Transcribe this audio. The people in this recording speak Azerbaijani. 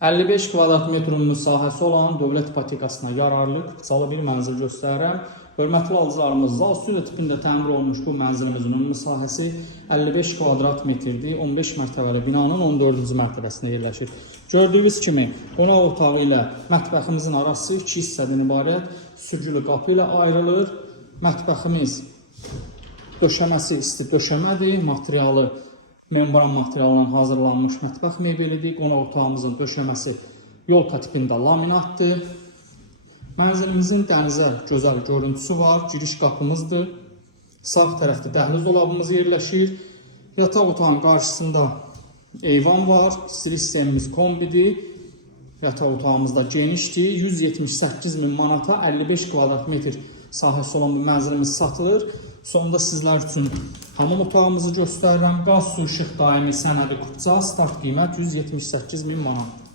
55 kvadrat metrin müsahəsi olan dövlət ipotekasına yararlı ixtisarlı bir mənzil göstərirəm. Hörmətli alıcılarımız, zal stüdiyo tipində təmir olmuş bu mənzilimizin müsahəsi 55 kvadrat metrdir. 15 mərtəbəli binanın 14-cü mərtəbəsində yerləşir. Gördüyünüz kimi qonaq otağı ilə mətbəximizin arası 2 hissədən ibarət sürgülü qapı ilə ayrılır. Mətbəximiz döşəməsi isti döşəmədir. Materialı membran materialından hazırlanmış mətbəx mebelidir. Qonaq otağımızın döşəməsi yolka tipində laminatdır. Mənzilimizin dənizə gözəl görüntüsü var. Giriş qapımızdır. Sağ tərəfdə dəhliz dolabımız yerləşir. Yataq otağının qarşısında eyvan var. İstilik sistemimiz kombidir. Yataq otağımızda genişdir. 178 min manata 55 kvadrat metr sahəsi olan bu mənzilimiz satılır. Sonunda sizlər üçün hamam otağımızı göstərirəm. Qaz, su, işıq daimi sənədi qutca. Start qiymət 178 min manat.